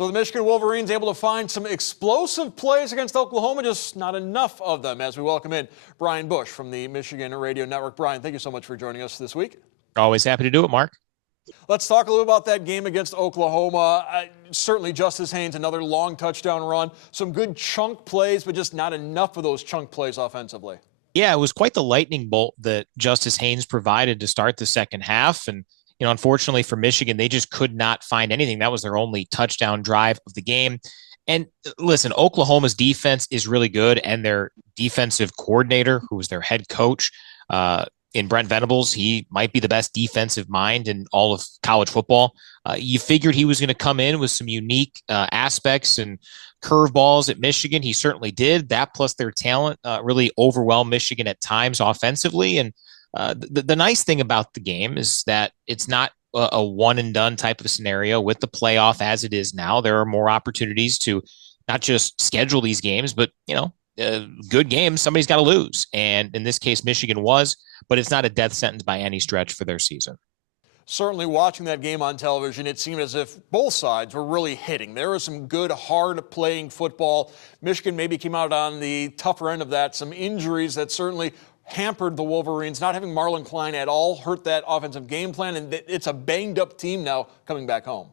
So the Michigan Wolverines able to find some explosive plays against Oklahoma, just not enough of them, as we welcome in Brian Boesch from the Michigan Radio Network. Brian, thank you so much for joining us this week. Always happy to do it, Mark. Let's talk a little about that game against Oklahoma. Certainly Justice Haynes, another long touchdown run, some good chunk plays, but just not enough of those chunk plays offensively. Yeah, it was quite the lightning bolt that Justice Haynes provided to start the second half. And, unfortunately for Michigan, they just could not find anything. That was their only touchdown drive of the game. And listen, Oklahoma's defense is really good, and their defensive coordinator, who was their head coach, in Brent Venables, he might be the best defensive mind in all of college football. You figured he was going to come in with some unique aspects and curveballs at Michigan. He certainly did. That plus their talent really overwhelmed Michigan at times offensively. And the nice thing about the game is that it's not a one and done type of scenario with the playoff as it is now. There are more opportunities to not just schedule these games, but, good games, somebody's got to lose. And in this case, Michigan was, but it's not a death sentence by any stretch for their season. Certainly watching that game on television, it seemed as if both sides were really hitting. There was some good, hard-playing football. Michigan maybe came out on the tougher end of that. Some injuries that certainly hampered the Wolverines. Not having Marlon Klein at all hurt that offensive game plan, and it's a banged-up team now coming back home.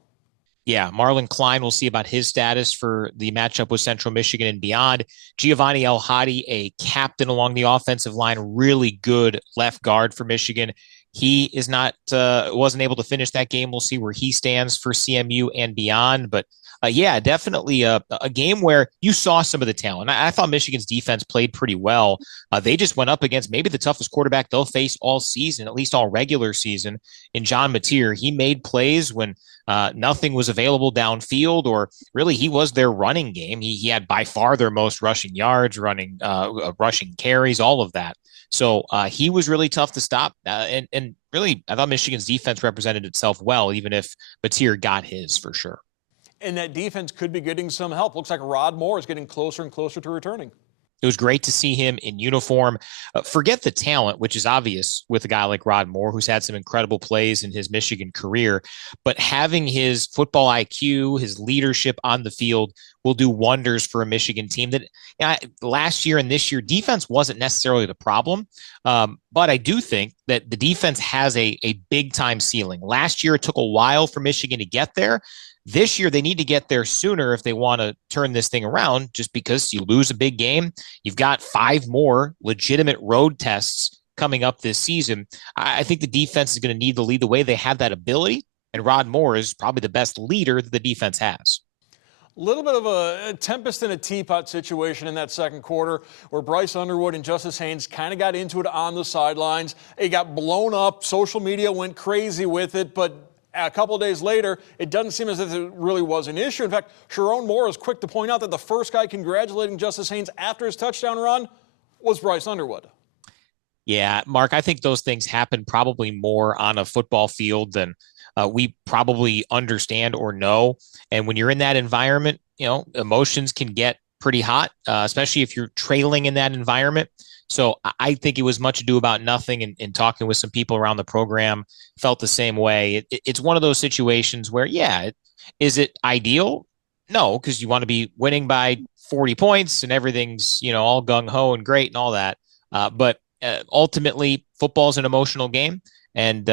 Yeah, Marlon Klein, we'll see about his status for the matchup with Central Michigan and beyond. Giovanni El Hadi, a captain along the offensive line, really good left guard for Michigan. He is not wasn't able to finish that game. We'll see where he stands for CMU and beyond. But yeah, definitely a game where you saw some of the talent. I thought Michigan's defense played pretty well. They just went up against maybe the toughest quarterback they'll face all season, at least all regular season, in John Mateer. He made plays when nothing was available downfield, or really he was their running game. He had by far their most rushing yards, rushing carries, all of that. So he was really tough to stop. And really, I thought Michigan's defense represented itself well, even if Mateer got his for sure. And that defense could be getting some help. Looks like Rod Moore is getting closer and closer to returning. It was great to see him in uniform. Forget the talent, which is obvious with a guy like Rod Moore, who's had some incredible plays in his Michigan career. But having his football IQ, his leadership on the field will do wonders for a Michigan team that last year and this year, defense wasn't necessarily the problem. But I do think that the defense has a big time ceiling. Last year, it took a while for Michigan to get there. This year, they need to get there sooner if they want to turn this thing around, just because you lose a big game. You've got 5 more legitimate road tests coming up this season. I think the defense is going to need to lead the way. They have that ability, and Rod Moore is probably the best leader that the defense has. A little bit of a tempest in a teapot situation in that second quarter where Bryce Underwood and Justice Haynes kind of got into it on the sidelines. It got blown up. Social media went crazy with it, but a couple of days later, it doesn't seem as if it really was an issue. In fact, Sharon Moore is quick to point out that the first guy congratulating Justice Haynes after his touchdown run was Bryce Underwood. Yeah, Mark, I think those things happen probably more on a football field than we probably understand or know. And when you're in that environment, emotions can get pretty hot, especially if you're trailing in that environment. So I think it was much ado about nothing, and talking with some people around the program felt the same way. It's one of those situations where, is it ideal? No, because you want to be winning by 40 points and everything's, all gung-ho and great and all that. But ultimately, football is an emotional game. And,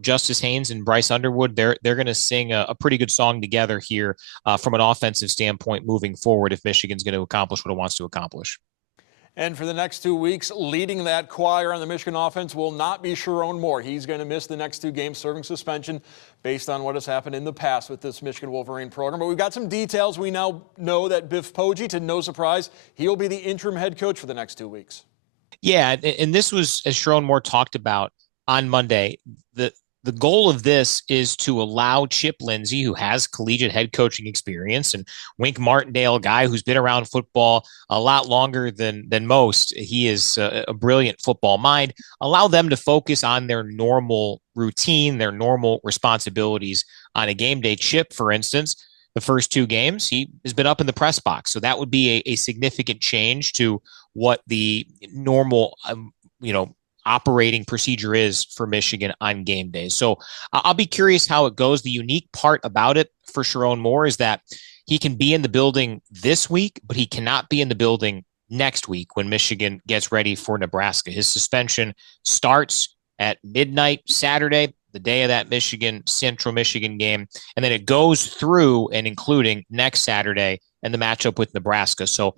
Justice Haynes and Bryce Underwood, they're going to sing a pretty good song together here from an offensive standpoint moving forward if Michigan's going to accomplish what it wants to accomplish. And for the next 2 weeks, leading that choir on the Michigan offense will not be Sharon Moore. He's going to miss the next 2 games serving suspension based on what has happened in the past with this Michigan Wolverine program. But we've got some details. We now know that Biff Poggi, to no surprise, he'll be the interim head coach for the next 2 weeks. Yeah, and this was, as Sharon Moore talked about on Monday, the goal of this is to allow Chip Lindsey, who has collegiate head coaching experience, and Wink Martindale, a guy who's been around football a lot longer than most. He is a brilliant football mind. Allow them to focus on their normal routine, their normal responsibilities on a game day. Chip, for instance, the first 2 games, he has been up in the press box. So that would be a significant change to what the normal, operating procedure is for Michigan on game days. So I'll be curious how it goes. The unique part about it for Sharon Moore is that he can be in the building this week, but he cannot be in the building next week when Michigan gets ready for Nebraska. His suspension starts at midnight Saturday, the day of that Central Michigan game, and then it goes through and including next Saturday and the matchup with Nebraska. So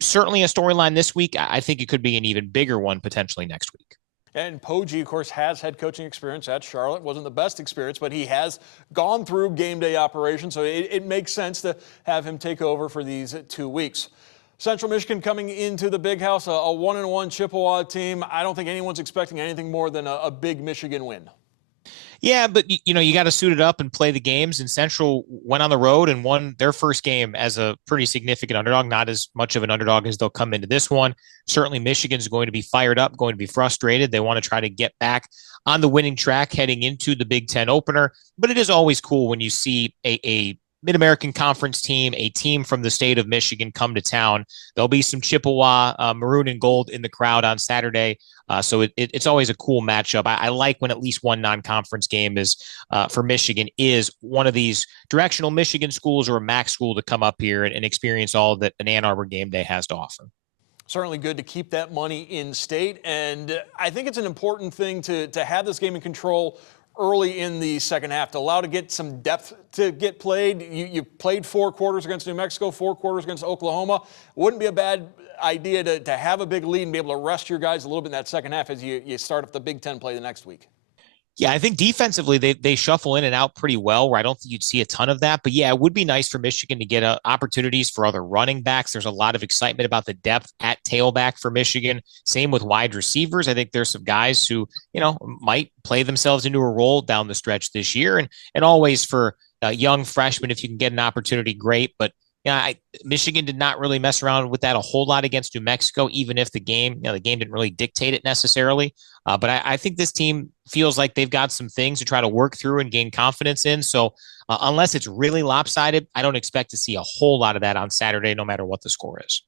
certainly a storyline this week. I think it could be an even bigger one potentially next week. And Poggi, of course, has head coaching experience at Charlotte. Wasn't the best experience, but he has gone through game day operations, so it makes sense to have him take over for these 2 weeks. Central Michigan coming into the Big House, a 1-1 Chippewa team. I don't think anyone's expecting anything more than a big Michigan win. Yeah, but you got to suit it up and play the games. And Central went on the road and won their first game as a pretty significant underdog, not as much of an underdog as they'll come into this one. Certainly Michigan's going to be fired up, going to be frustrated. They want to try to get back on the winning track heading into the Big Ten opener. But it is always cool when you see a Mid-American Conference team, a team from the state of Michigan come to town. There'll be some Chippewa maroon and gold in the crowd on Saturday. So it's always a cool matchup. I like when at least one non-conference game is for Michigan is one of these directional Michigan schools or a MAC school to come up here and experience all that an Ann Arbor game day has to offer. Certainly good to keep that money in state. And I think it's an important thing to have this game in control early in the second half to allow to get some depth to get played. You played 4 quarters against New Mexico, 4 quarters against Oklahoma. Wouldn't be a bad idea to have a big lead and be able to rest your guys a little bit in that second half as you start up the Big Ten play the next week. Yeah, I think defensively they shuffle in and out pretty well, where I don't think you'd see a ton of that. But yeah, it would be nice for Michigan to get opportunities for other running backs. There's a lot of excitement about the depth at tailback for Michigan. Same with wide receivers. I think there's some guys who, might play themselves into a role down the stretch this year. And always for young freshmen, if you can get an opportunity, great. But yeah, Michigan did not really mess around with that a whole lot against New Mexico, even if the game didn't really dictate it necessarily. But I think this team feels like they've got some things to try to work through and gain confidence in. So unless it's really lopsided, I don't expect to see a whole lot of that on Saturday, no matter what the score is.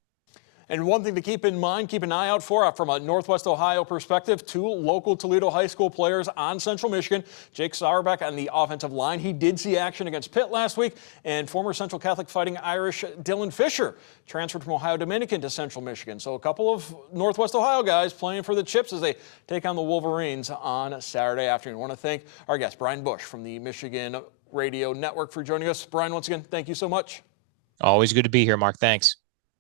And one thing to keep in mind, keep an eye out for from a Northwest Ohio perspective, 2 local Toledo high school players on Central Michigan. Jake Sauerbeck on the offensive line. He did see action against Pitt last week. And former Central Catholic Fighting Irish Dylan Fisher transferred from Ohio Dominican to Central Michigan. So a couple of Northwest Ohio guys playing for the Chips as they take on the Wolverines on Saturday afternoon. I want to thank our guest, Brian Boesch from the Michigan Radio Network, for joining us. Brian, once again, thank you so much. Always good to be here, Mark. Thanks.